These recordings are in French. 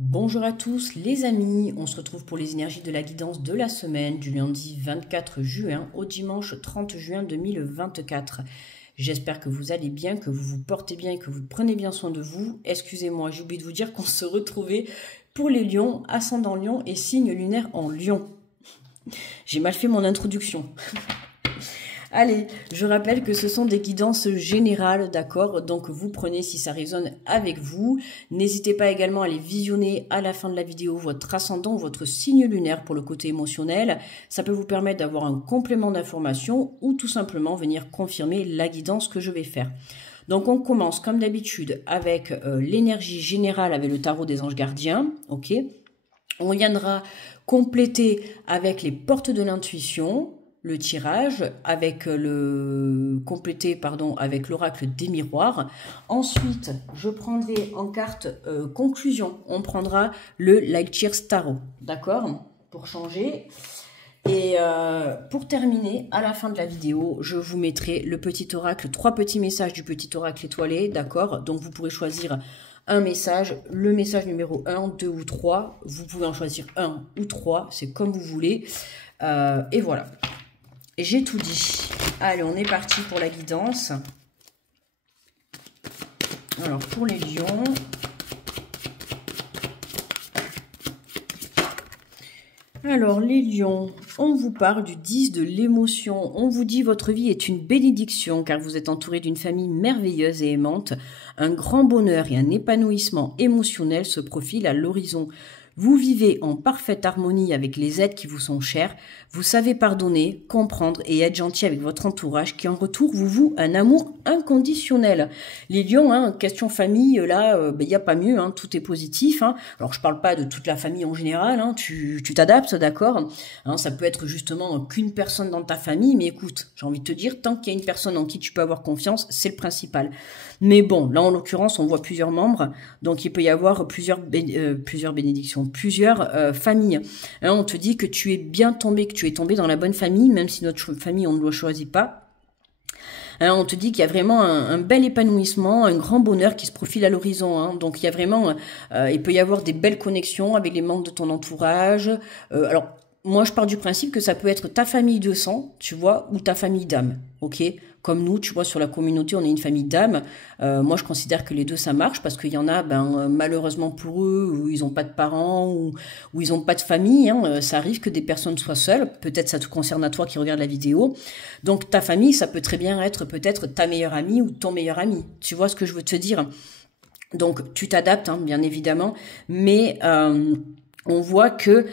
Bonjour à tous les amis, on se retrouve pour les énergies de la guidance de la semaine du lundi 24 juin au dimanche 30 juin 2024. J'espère que vous allez bien, que vous vous portez bien et que vous prenez bien soin de vous. Excusez-moi, j'ai oublié de vous dire qu'on se retrouvait pour les lions, ascendant lion et signe lunaire en lion. J'ai mal fait mon introduction. Allez, je rappelle que ce sont des guidances générales, d'accord? Donc vous prenez si ça résonne avec vous. N'hésitez pas également à les visionner à la fin de la vidéo, votre ascendant, votre signe lunaire pour le côté émotionnel. Ça peut vous permettre d'avoir un complément d'information ou tout simplement venir confirmer la guidance que je vais faire. Donc on commence comme d'habitude avec l'énergie générale avec le tarot des anges gardiens, ok? On viendra compléter avec les portes de l'intuition, le tirage avec avec l'oracle des miroirs. Ensuite, je prendrai en carte conclusion. On prendra le Light Years Tarot, d'accord, pour changer. Et pour terminer, à la fin de la vidéo, je vous mettrai le petit oracle, 3 petits messages du petit oracle étoilé, d'accord. Donc vous pourrez choisir un message, le message numéro 1, 2 ou 3. Vous pouvez en choisir 1 ou 3, c'est comme vous voulez. Et voilà. J'ai tout dit. Allez, on est parti pour la guidance. Alors, pour les lions. Alors, les lions, on vous parle du 10 de l'émotion. On vous dit votre vie est une bénédiction car vous êtes entouré d'une famille merveilleuse et aimante. Un grand bonheur et un épanouissement émotionnel se profilent à l'horizon. Vous vivez en parfaite harmonie avec les êtres qui vous sont chers, vous savez pardonner, comprendre et être gentil avec votre entourage qui en retour vous voue un amour inconditionnel. Les lions, question famille, là, y a pas mieux, tout est positif. Alors je parle pas de toute la famille en général, tu t'adaptes, d'accord. Ça peut être justement qu'une personne dans ta famille, mais écoute, j'ai envie de te dire, tant qu'il y a une personne en qui tu peux avoir confiance, c'est le principal. Mais bon, là en l'occurrence, on voit plusieurs membres, donc il peut y avoir plusieurs bénédictions, plusieurs familles. On te dit que tu es bien tombé, que tu es tombé dans la bonne famille, même si notre famille, on ne le choisit pas. On te dit qu'il y a vraiment un bel épanouissement, un grand bonheur qui se profile à l'horizon. Donc il y a vraiment, il peut y avoir des belles connexions avec les membres de ton entourage. Alors moi, je pars du principe que ça peut être ta famille de sang, tu vois, ou ta famille d'âme, ok? Comme nous, tu vois, sur la communauté, on est une famille d'âme. Moi, je considère que les deux, ça marche parce qu'il y en a, malheureusement pour eux, où ils n'ont pas de parents, ou ils n'ont pas de famille. Ça arrive que des personnes soient seules. Peut-être ça te concerne à toi qui regarde la vidéo. Donc, ta famille, ça peut très bien être peut-être ta meilleure amie ou ton meilleur ami. Tu vois ce que je veux te dire? Donc, tu t'adaptes, bien évidemment, mais... on voit que,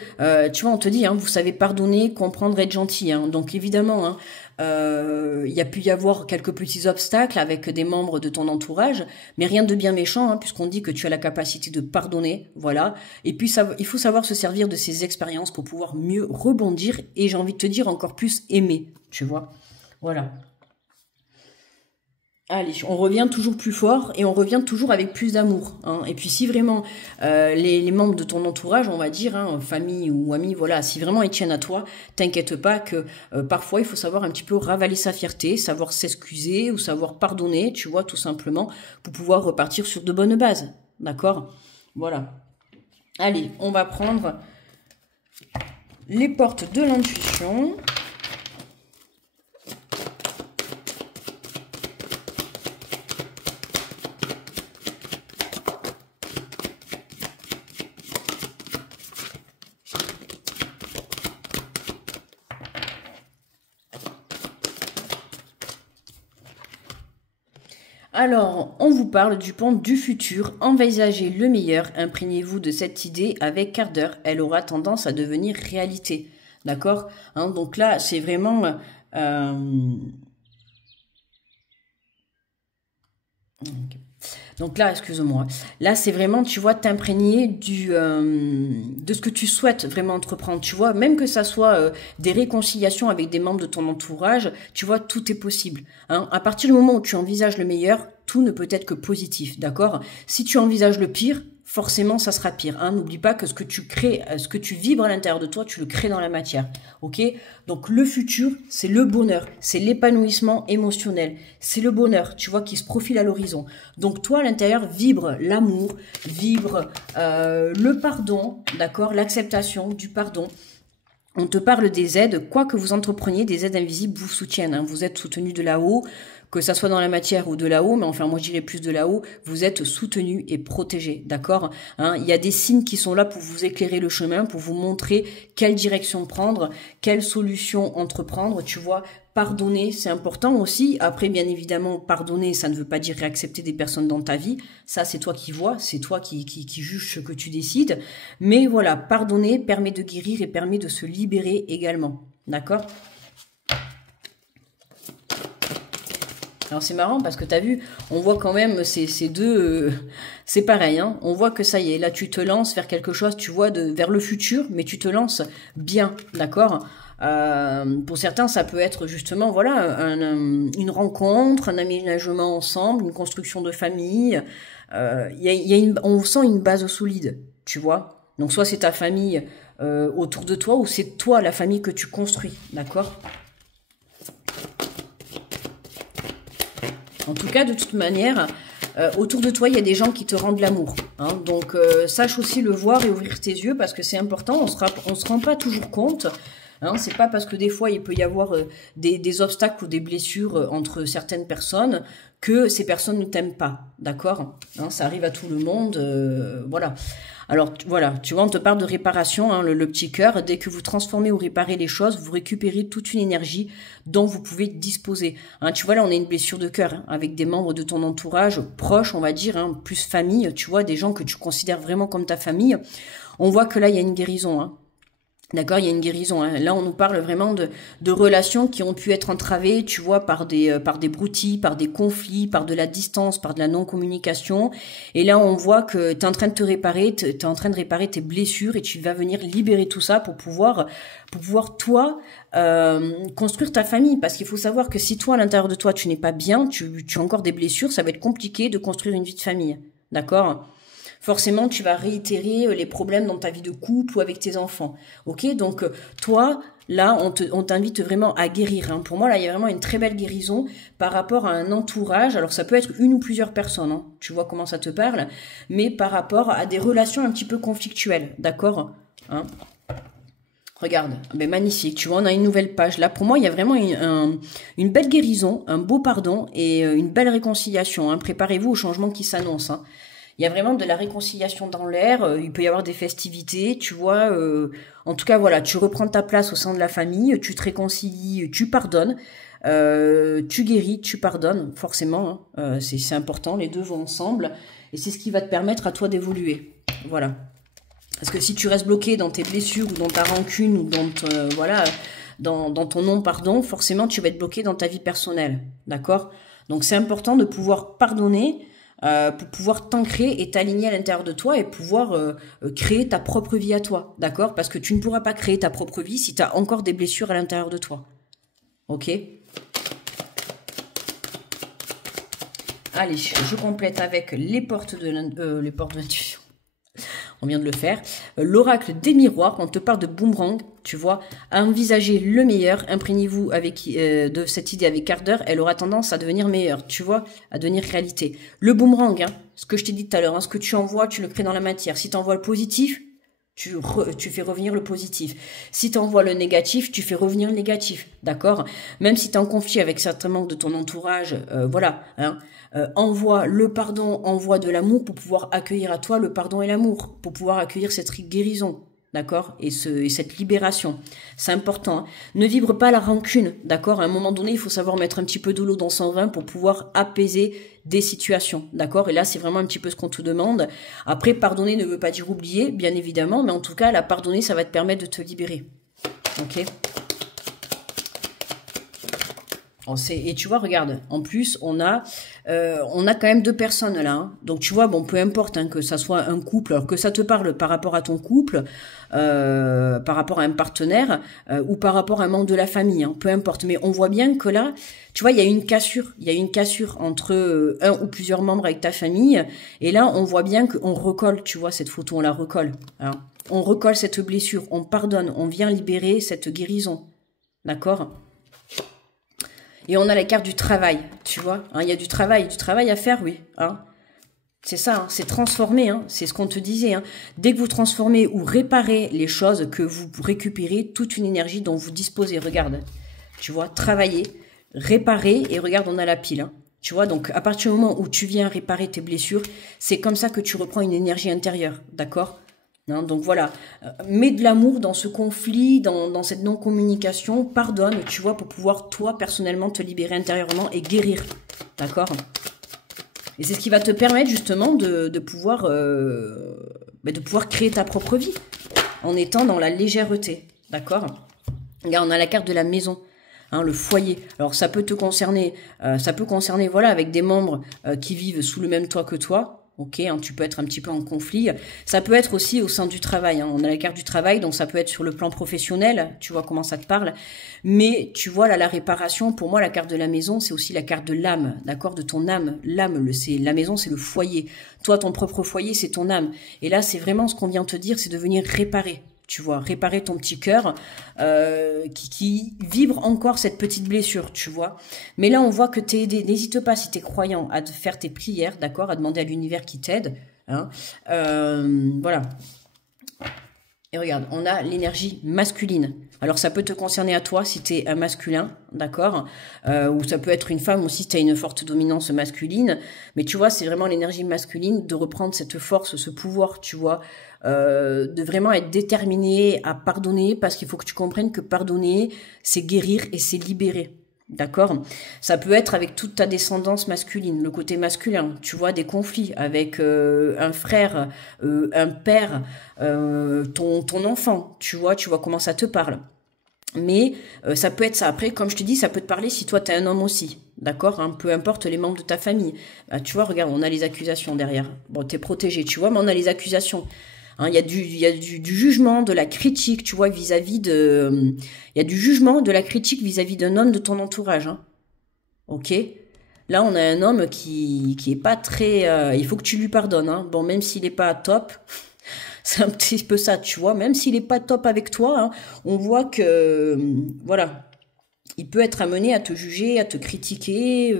tu vois, on te dit, vous savez pardonner, comprendre, être gentil. Donc évidemment, il y a pu y avoir quelques petits obstacles avec des membres de ton entourage, mais rien de bien méchant, puisqu'on dit que tu as la capacité de pardonner, voilà. Et puis, il faut savoir se servir de ces expériences pour pouvoir mieux rebondir et j'ai envie de te dire encore plus aimer, tu vois. Voilà. Allez, on revient toujours plus fort et on revient toujours avec plus d'amour. Et puis si vraiment les membres de ton entourage, on va dire, famille ou amis, voilà, si vraiment ils tiennent à toi, t'inquiète pas que parfois il faut savoir un petit peu ravaler sa fierté, savoir s'excuser ou savoir pardonner, tu vois, tout simplement, pour pouvoir repartir sur de bonnes bases. D'accord? Voilà. Allez, on va prendre les portes de l'intuition. Alors, on vous parle du pont du futur, envisagez le meilleur, imprégnez-vous de cette idée avec ardeur, elle aura tendance à devenir réalité, d'accord? Donc là, c'est vraiment... Donc là, excuse-moi, là c'est vraiment, tu vois, t'imprégner de ce que tu souhaites vraiment entreprendre, tu vois, même que ça soit des réconciliations avec des membres de ton entourage, tu vois, tout est possible. À partir du moment où tu envisages le meilleur, tout ne peut être que positif, d'accord? Si tu envisages le pire, forcément, ça sera pire. Hein. N'oublie pas que ce que tu crées, ce que tu vibres à l'intérieur de toi, tu le crées dans la matière. Ok? Donc, le futur, c'est le bonheur, c'est l'épanouissement émotionnel, c'est le bonheur, tu vois, qui se profile à l'horizon. Donc, toi, à l'intérieur, vibre l'amour, vibre le pardon, d'accord? L'acceptation du pardon. On te parle des aides, quoi que vous entrepreniez, des aides invisibles vous soutiennent. Hein. Vous êtes soutenu de là-haut, que ça soit dans la matière ou de là-haut, mais enfin moi je dirais plus de là-haut, vous êtes soutenu et protégé, d'accord? Hein, il y a des signes qui sont là pour vous éclairer le chemin, pour vous montrer quelle direction prendre, quelle solution entreprendre, tu vois. Pardonner, c'est important aussi. Après, bien évidemment, pardonner, ça ne veut pas dire réaccepter des personnes dans ta vie. Ça, c'est toi qui vois, c'est toi qui juge ce que tu décides. Mais voilà, pardonner permet de guérir et permet de se libérer également. D'accord ? Alors c'est marrant parce que tu as vu, on voit quand même ces deux, c'est pareil, hein, on voit que ça y est, là tu te lances vers quelque chose, tu vois, vers le futur, mais tu te lances bien, d'accord? Pour certains, ça peut être justement, voilà, une rencontre, un aménagement ensemble, une construction de famille, on sent une base solide, tu vois? Donc soit c'est ta famille autour de toi, ou c'est toi, la famille que tu construis, d'accord? En tout cas, de toute manière, autour de toi, il y a des gens qui te rendent l'amour. Hein. Donc, sache aussi le voir et ouvrir tes yeux parce que c'est important. On se rend pas toujours compte. Hein. C'est pas parce que des fois, il peut y avoir des obstacles ou des blessures entre certaines personnes que ces personnes ne t'aiment pas. D'accord? Hein, ça arrive à tout le monde. Voilà. Alors, voilà, tu vois, on te parle de réparation, hein, le petit cœur. Dès que vous transformez ou réparez les choses, vous récupérez toute une énergie dont vous pouvez disposer. Hein, tu vois, là, on a une blessure de cœur, hein, avec des membres de ton entourage proche, on va dire, hein, plus famille, tu vois, des gens que tu considères vraiment comme ta famille. On voit que là, il y a une guérison, hein. D'accord, il y a une guérison. Hein. Là, on nous parle vraiment de relations qui ont pu être entravées, tu vois, par des broutilles, par des conflits, par de la distance, par de la non-communication. Et là, on voit que tu es en train de te réparer, t'es en train de réparer tes blessures et tu vas venir libérer tout ça pour pouvoir toi construire ta famille. Parce qu'il faut savoir que si toi, à l'intérieur de toi, tu n'es pas bien, tu as encore des blessures, ça va être compliqué de construire une vie de famille. D'accord ? Forcément, tu vas réitérer les problèmes dans ta vie de couple ou avec tes enfants. Ok, donc toi, là, on t'invite vraiment à guérir. Hein. Pour moi, là, il y a vraiment une très belle guérison par rapport à un entourage. Alors, ça peut être une ou plusieurs personnes. Hein. Tu vois comment ça te parle, mais par rapport à des relations un petit peu conflictuelles. D'accord, hein. Regarde, ben magnifique, tu vois, on a une nouvelle page. Là, pour moi, il y a vraiment une belle guérison, un beau pardon et une belle réconciliation. Hein. Préparez-vous au changement qui s'annonce. Hein. Il y a vraiment de la réconciliation dans l'air, il peut y avoir des festivités, tu vois. En tout cas, voilà, tu reprends ta place au sein de la famille, tu te réconcilies, tu pardonnes, tu guéris, tu pardonnes, forcément. Hein, c'est important, les deux vont ensemble. Et c'est ce qui va te permettre à toi d'évoluer. Voilà. Parce que si tu restes bloqué dans tes blessures ou dans ta rancune ou dans ton non-pardon, forcément, tu vas être bloqué dans ta vie personnelle. D'accord? Donc, c'est important de pouvoir pardonner pour pouvoir t'ancrer et t'aligner à l'intérieur de toi et pouvoir créer ta propre vie à toi, d'accord? Parce que tu ne pourras pas créer ta propre vie si tu as encore des blessures à l'intérieur de toi. Ok? Allez, je complète avec les portes de l'intuition. On vient de le faire. L'oracle des miroirs, quand on te parle de boomerang, tu vois, à envisager le meilleur, imprégnez-vous de cette idée avec ardeur, elle aura tendance à devenir meilleure, tu vois, à devenir réalité. Le boomerang, hein, ce que je t'ai dit tout à l'heure, hein, ce que tu envoies, tu le crées dans la matière. Si tu envoies le positif, tu fais revenir le positif. Si tu envoies le négatif, tu fais revenir le négatif, d'accord? Même si tu es en conflit avec certains membres de ton entourage, voilà, hein, envoie le pardon, envoie de l'amour pour pouvoir accueillir à toi le pardon et l'amour, pour pouvoir accueillir cette guérison, d'accord, et cette libération. C'est important. Hein. Ne vibre pas la rancune, d'accord. À un moment donné, il faut savoir mettre un petit peu de l'eau dans son vin pour pouvoir apaiser des situations, d'accord. Et là, c'est vraiment un petit peu ce qu'on te demande. Après, pardonner ne veut pas dire oublier, bien évidemment, mais en tout cas, la pardonner, ça va te permettre de te libérer. Ok. Et tu vois, regarde, en plus, on a quand même deux personnes là. Hein. Donc tu vois, bon, peu importe hein, que ça soit un couple, alors que ça te parle par rapport à ton couple, par rapport à un partenaire ou par rapport à un membre de la famille, hein, peu importe. Mais on voit bien que là, tu vois, il y a une cassure entre un ou plusieurs membres avec ta famille. Et là, on voit bien qu'on recolle, tu vois, cette photo, on la recolle. Hein. On recolle cette blessure, on pardonne, on vient libérer cette guérison. D'accord ? Et on a la carte du travail, tu vois. Hein, il y a du travail à faire, oui. Hein. C'est ça, hein, c'est transformer, hein, c'est ce qu'on te disait. Hein. Dès que vous transformez ou réparez les choses, que vous récupérez toute une énergie dont vous disposez. Regarde, tu vois, travailler, réparer, et regarde, on a la pile. Hein. Tu vois, donc à partir du moment où tu viens réparer tes blessures, c'est comme ça que tu reprends une énergie intérieure, d'accord ? Hein, donc voilà, mets de l'amour dans ce conflit, dans cette non-communication, pardonne, tu vois, pour pouvoir toi, personnellement, te libérer intérieurement et guérir, d'accord ? Et c'est ce qui va te permettre justement de pouvoir créer ta propre vie, en étant dans la légèreté, d'accord ? Regarde, on a la carte de la maison. Hein, le foyer. Alors ça peut te concerner, voilà, avec des membres qui vivent sous le même toit que toi. Ok, hein, tu peux être un petit peu en conflit. Ça peut être aussi au sein du travail. Hein. On a la carte du travail, donc ça peut être sur le plan professionnel. Tu vois comment ça te parle. Mais tu vois là, la réparation. Pour moi, la carte de la maison, c'est aussi la carte de l'âme, d'accord, de ton âme. L'âme, c'est la maison, c'est le foyer. Toi, ton propre foyer, c'est ton âme. Et là, c'est vraiment ce qu'on vient te dire, c'est de venir réparer. Tu vois, réparer ton petit cœur qui vibre encore cette petite blessure, tu vois. Mais là, on voit que t'es aidé. N'hésite pas, si t'es croyant, à faire tes prières, d'accord, à demander à l'univers qui t'aide. Hein. Voilà. Et regarde, on a l'énergie masculine. Alors, ça peut te concerner à toi si t'es un masculin, d'accord, ou ça peut être une femme aussi si t'as une forte dominance masculine. Mais tu vois, c'est vraiment l'énergie masculine de reprendre cette force, ce pouvoir, tu vois, de vraiment être déterminé à pardonner, parce qu'il faut que tu comprennes que pardonner, c'est guérir et c'est libérer. D'accord ? Ça peut être avec toute ta descendance masculine, le côté masculin. Tu vois, des conflits avec un frère, un père, ton enfant. Tu vois comment ça te parle. Mais ça peut être ça. Après, comme je te dis, ça peut te parler si toi, tu es un homme aussi. D'accord, hein, peu importe les membres de ta famille. Bah, tu vois, regarde, on a les accusations derrière. Bon, t'es protégé, tu vois, mais on a les accusations. Hein, il y a du jugement, de la critique, tu vois, vis-à-vis de... Il y a du jugement, de la critique vis-à-vis d'un homme de ton entourage. Hein. Ok ? Là, on a un homme qui est pas très... il faut que tu lui pardonnes. Hein. Bon, même s'il est pas top... C'est un petit peu ça, tu vois. Même s'il est pas top avec toi, hein, on voit que... voilà. Il peut être amené à te juger, à te critiquer...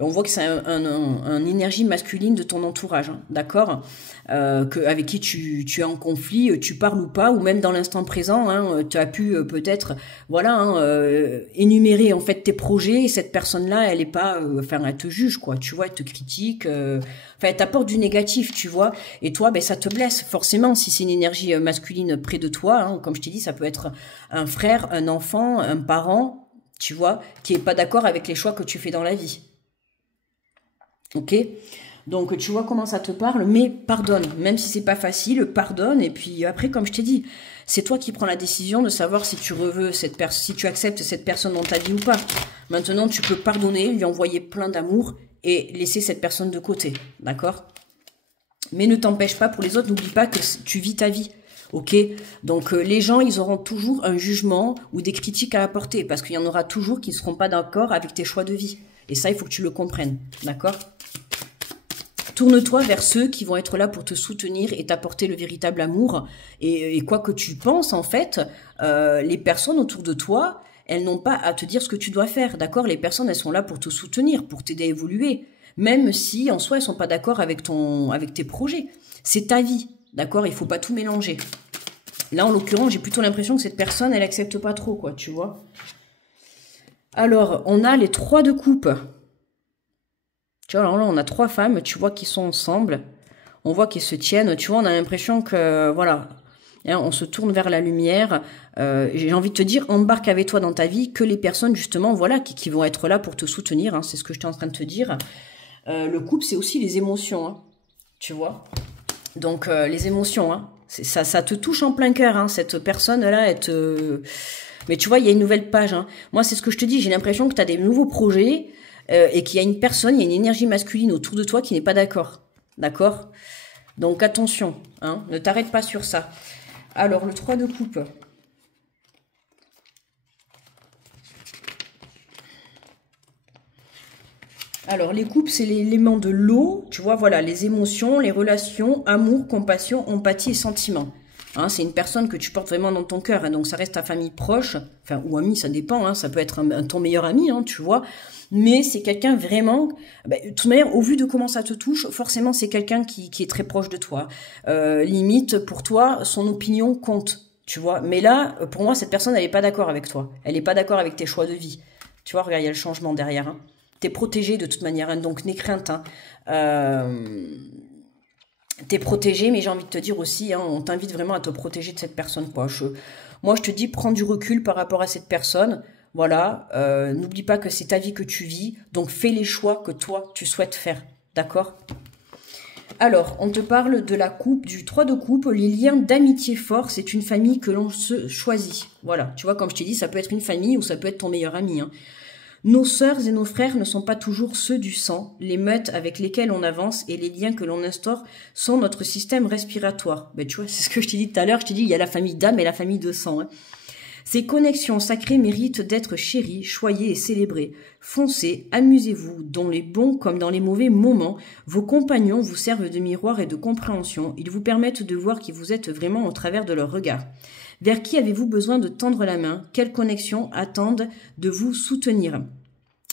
on voit que c'est un énergie masculine de ton entourage, hein, d'accord, avec qui tu es en conflit, tu parles ou pas, ou même dans l'instant présent, hein, tu as pu peut-être, voilà, hein, énumérer en fait tes projets. Et cette personne-là, elle est pas, elle te juge, quoi, tu vois, elle te critique, elle t'apporte du négatif, tu vois, et toi, ben ça te blesse forcément si c'est une énergie masculine près de toi. Hein, comme je t'ai dit, ça peut être un frère, un enfant, un parent, tu vois, qui est pas d'accord avec les choix que tu fais dans la vie. Ok, donc tu vois comment ça te parle, mais pardonne, même si c'est pas facile, pardonne. Et puis après, comme je t'ai dit, c'est toi qui prends la décision de savoir si tu si tu acceptes cette personne dans ta vie ou pas. Maintenant, tu peux pardonner, lui envoyer plein d'amour et laisser cette personne de côté, d'accord? Mais ne t'empêche pas pour les autres, n'oublie pas que tu vis ta vie. Ok, donc les gens, ils auront toujours un jugement ou des critiques à apporter, parce qu'il y en aura toujours qui ne seront pas d'accord avec tes choix de vie. Et ça, il faut que tu le comprennes, d'accord? Tourne-toi vers ceux qui vont être là pour te soutenir et t'apporter le véritable amour. Et quoi que tu penses, en fait, les personnes autour de toi, elles n'ont pas à te dire ce que tu dois faire, d'accord? Les personnes, elles sont là pour te soutenir, pour t'aider à évoluer. Même si, en soi, elles sont pas d'accord avec tes projets. C'est ta vie, d'accord? Il faut pas tout mélanger. Là, en l'occurrence, j'ai plutôt l'impression que cette personne, elle accepte pas trop, quoi, tu vois? Alors, on a les 3 de coupe. Tu vois, alors là, on a 3 femmes, tu vois, qui sont ensemble. On voit qu'elles se tiennent. Tu vois, on a l'impression que, voilà, hein, on se tourne vers la lumière. J'ai envie de te dire, embarque avec toi dans ta vie que les personnes, justement, voilà, qui vont être là pour te soutenir. Hein, c'est ce que j'étais en train de te dire. Le couple, c'est aussi les émotions, hein, tu vois. Donc, les émotions, hein, ça te touche en plein cœur. Hein, cette personne-là, Mais tu vois, il y a une nouvelle page. Hein. Moi, c'est ce que je te dis. J'ai l'impression que tu as des nouveaux projets et qu'il y a une personne, il y a une énergie masculine autour de toi qui n'est pas d'accord. D'accord? Donc attention, hein, ne t'arrête pas sur ça. Alors, le 3 de coupe. Alors, les coupes, c'est l'élément de l'eau. Tu vois, voilà, les émotions, les relations, amour, compassion, empathie et sentiments. Hein, c'est une personne que tu portes vraiment dans ton cœur. Hein, donc, ça reste ta famille proche. Enfin, ou ami, ça dépend. Hein, ça peut être ton meilleur ami, hein, tu vois. Mais c'est quelqu'un vraiment... Ben, de toute manière, au vu de comment ça te touche, forcément, c'est quelqu'un qui est très proche de toi. Limite, pour toi, son opinion compte, tu vois. Mais là, pour moi, cette personne, elle n'est pas d'accord avec toi. Elle n'est pas d'accord avec tes choix de vie. Tu vois, regarde, il y a le changement derrière, hein. T'es protégé de toute manière, hein, donc n'aie crainte. Hein. T'es protégé, mais j'ai envie de te dire aussi, hein, on t'invite vraiment à te protéger de cette personne. Quoi. Moi, je te dis, prends du recul par rapport à cette personne. Voilà, n'oublie pas que c'est ta vie que tu vis, donc fais les choix que toi, tu souhaites faire. D'accord ? Alors, on te parle de la coupe, du 3 de coupe, les liens d'amitié forts, c'est une famille que l'on se choisit. Voilà, tu vois, comme je t'ai dit, ça peut être une famille ou ça peut être ton meilleur ami, hein. Nos sœurs et nos frères ne sont pas toujours ceux du sang. Les meutes avec lesquelles on avance et les liens que l'on instaure sont notre système respiratoire. Ben, tu vois, c'est ce que je t'ai dit tout à l'heure. Je t'ai dit, il y a la famille d'âme et la famille de sang. Hein. Ces connexions sacrées méritent d'être chéries, choyées et célébrées. Foncez, amusez-vous, dans les bons comme dans les mauvais moments. Vos compagnons vous servent de miroir et de compréhension. Ils vous permettent de voir qui vous êtes vraiment au travers de leurs regards. Vers qui avez-vous besoin de tendre la main? Quelles connexions attendent de vous soutenir?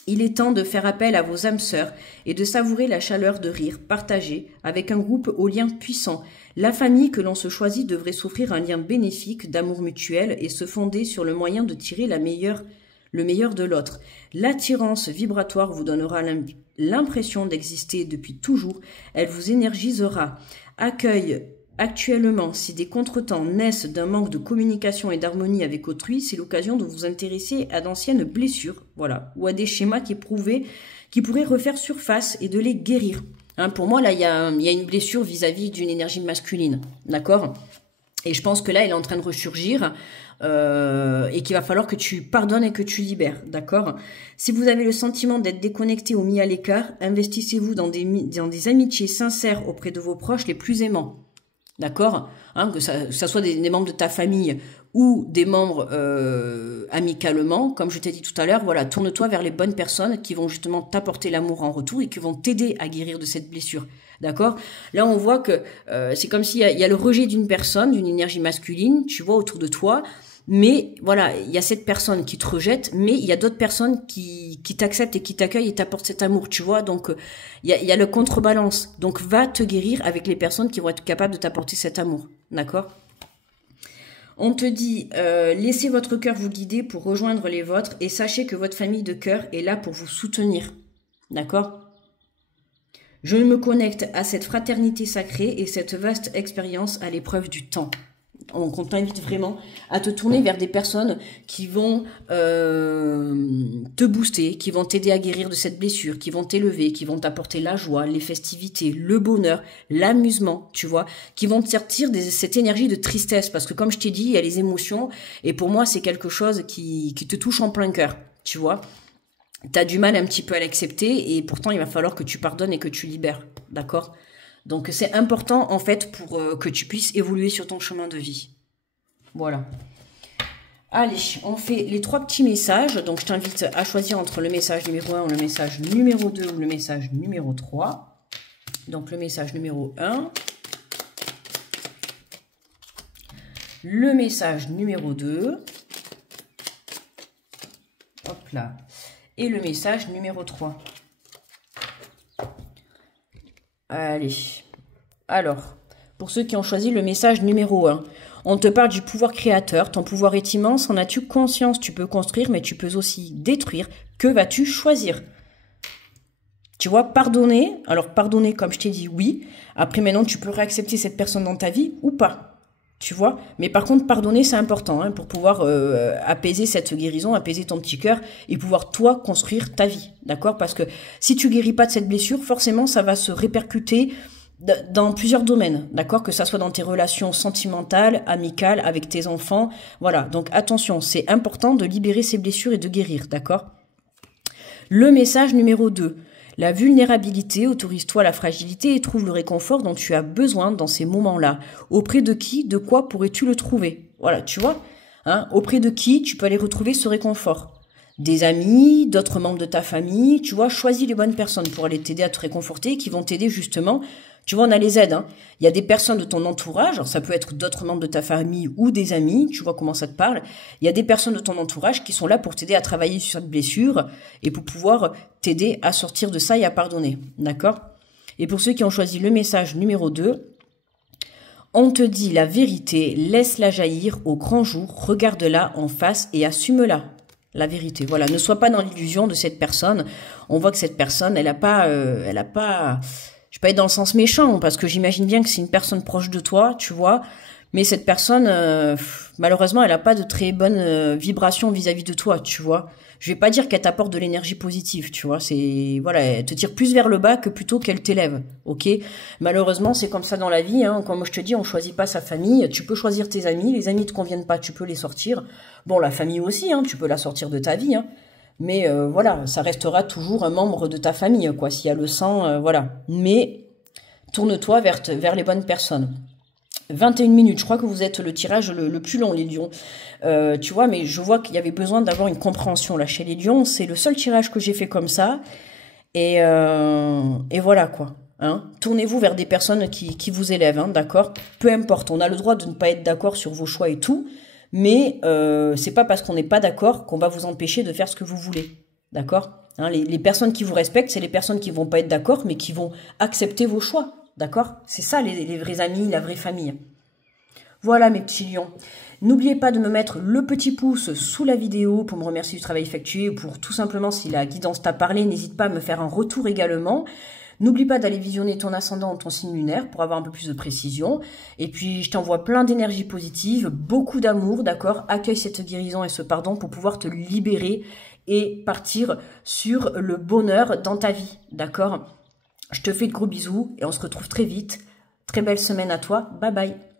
Il est temps de faire appel à vos âmes sœurs et de savourer la chaleur de rire partagé avec un groupe aux liens puissants. La famille que l'on se choisit devrait s'offrir un lien bénéfique d'amour mutuel et se fonder sur le moyen de tirer le meilleur de l'autre. L'attirance vibratoire vous donnera l'impression d'exister depuis toujours. Elle vous énergisera. Accueille actuellement, si des contretemps naissent d'un manque de communication et d'harmonie avec autrui, c'est l'occasion de vous intéresser à d'anciennes blessures, voilà, ou à des schémas qui pourraient refaire surface et de les guérir. Hein, pour moi, là, il y a une blessure vis-à-vis d'une énergie masculine, d'accord ? Et je pense que là, elle est en train de ressurgir et qu'il va falloir que tu pardonnes et que tu libères, d'accord ? Si vous avez le sentiment d'être déconnecté ou mis à l'écart, investissez-vous dans des amitiés sincères auprès de vos proches les plus aimants. D'accord, hein, que ça soit des membres de ta famille ou des membres amicalement, comme je t'ai dit tout à l'heure, voilà, tourne-toi vers les bonnes personnes qui vont justement t'apporter l'amour en retour et qui vont t'aider à guérir de cette blessure. D'accord ? Là, on voit que c'est comme s'il y a le rejet d'une personne, d'une énergie masculine, tu vois, autour de toi. Mais voilà, il y a cette personne qui te rejette, mais il y a d'autres personnes qui t'acceptent et qui t'accueillent et t'apportent cet amour, tu vois. Donc, il y a le contrebalance. Donc, va te guérir avec les personnes qui vont être capables de t'apporter cet amour. D'accord ? On te dit, laissez votre cœur vous guider pour rejoindre les vôtres et sachez que votre famille de cœur est là pour vous soutenir. D'accord ? Je me connecte à cette fraternité sacrée et cette vaste expérience à l'épreuve du temps. On t'invite vraiment à te tourner vers des personnes qui vont te booster, qui vont t'aider à guérir de cette blessure, qui vont t'élever, qui vont t'apporter la joie, les festivités, le bonheur, l'amusement, tu vois, qui vont te sortir de cette énergie de tristesse. Parce que comme je t'ai dit, il y a les émotions et pour moi, c'est quelque chose qui te touche en plein cœur, tu vois. T'as du mal un petit peu à l'accepter et pourtant, il va falloir que tu pardonnes et que tu libères, d'accord ? Donc, c'est important, en fait, pour que tu puisses évoluer sur ton chemin de vie. Voilà. Allez, on fait les 3 petits messages. Donc, je t'invite à choisir entre le message numéro 1, le message numéro 2 ou le message numéro 3. Donc, le message numéro 1. Le message numéro 2. Hop là. Et le message numéro 3. Allez, alors, pour ceux qui ont choisi le message numéro 1, on te parle du pouvoir créateur, ton pouvoir est immense, en as-tu conscience? Tu peux construire, mais tu peux aussi détruire. Que vas-tu choisir? Tu vois, pardonner, alors pardonner comme je t'ai dit, oui, après maintenant tu peux réaccepter cette personne dans ta vie ou pas. Tu vois, mais par contre, pardonner, c'est important hein, pour pouvoir apaiser cette guérison, apaiser ton petit cœur et pouvoir, toi, construire ta vie. D'accord? Parce que si tu guéris pas de cette blessure, forcément, ça va se répercuter dans plusieurs domaines, d'accord? Que ça soit dans tes relations sentimentales, amicales, avec tes enfants. Voilà, donc attention, c'est important de libérer ces blessures et de guérir, d'accord? Le message numéro 2. La vulnérabilité, autorise-toi à la fragilité et trouve le réconfort dont tu as besoin dans ces moments-là. Auprès de qui, de quoi pourrais-tu le trouver? Voilà, tu vois, hein? Auprès de qui tu peux aller retrouver ce réconfort? Des amis, d'autres membres de ta famille, tu vois, choisis les bonnes personnes pour aller t'aider à te réconforter, qui vont t'aider justement. Tu vois, on a les aides, hein. Il y a des personnes de ton entourage, alors ça peut être d'autres membres de ta famille ou des amis, tu vois comment ça te parle. Il y a des personnes de ton entourage qui sont là pour t'aider à travailler sur cette blessure et pour pouvoir t'aider à sortir de ça et à pardonner, d'accord? Et pour ceux qui ont choisi le message numéro 2, on te dit la vérité, laisse-la jaillir au grand jour, regarde-la en face et assume-la. La vérité, voilà. Ne sois pas dans l'illusion de cette personne. On voit que cette personne, elle a pas, je vais pas être dans le sens méchant, parce que j'imagine bien que c'est une personne proche de toi, tu vois. Mais cette personne, malheureusement, elle a pas de très bonnes vibrations vis-à-vis de toi, tu vois. Je vais pas dire qu'elle t'apporte de l'énergie positive, tu vois. C'est, voilà, elle te tire plus vers le bas que plutôt qu'elle t'élève, ok. Malheureusement, c'est comme ça dans la vie, hein. Comme je te dis, on choisit pas sa famille. Tu peux choisir tes amis. Les amis te conviennent pas, tu peux les sortir. Bon, la famille aussi, hein. Tu peux la sortir de ta vie, hein. Mais voilà, ça restera toujours un membre de ta famille, quoi. S'il y a le sang, voilà. Mais tourne-toi vers les bonnes personnes. 21 minutes, je crois que vous êtes le tirage le plus long, les lions. Tu vois, mais je vois qu'il y avait besoin d'avoir une compréhension là chez les lions. C'est le seul tirage que j'ai fait comme ça. Et voilà, quoi. Hein. Tournez-vous vers des personnes qui vous élèvent, hein, d'accord? Peu importe, on a le droit de ne pas être d'accord sur vos choix et tout. Mais c'est pas parce qu'on n'est pas d'accord qu'on va vous empêcher de faire ce que vous voulez, d'accord? Hein, les personnes qui vous respectent, c'est les personnes qui vont pas être d'accord, mais qui vont accepter vos choix, d'accord? C'est ça les vrais amis, la vraie famille. Voilà mes petits lions. N'oubliez pas de me mettre le petit pouce sous la vidéo pour me remercier du travail effectué, ou pour tout simplement si la guidance t'a parlé, n'hésite pas à me faire un retour également. N'oublie pas d'aller visionner ton ascendant ou ton signe lunaire pour avoir un peu plus de précision. Et puis, je t'envoie plein d'énergie positive, beaucoup d'amour, d'accord? Accueille cette guérison et ce pardon pour pouvoir te libérer et partir sur le bonheur dans ta vie, d'accord? Je te fais de gros bisous et on se retrouve très vite. Très belle semaine à toi. Bye bye.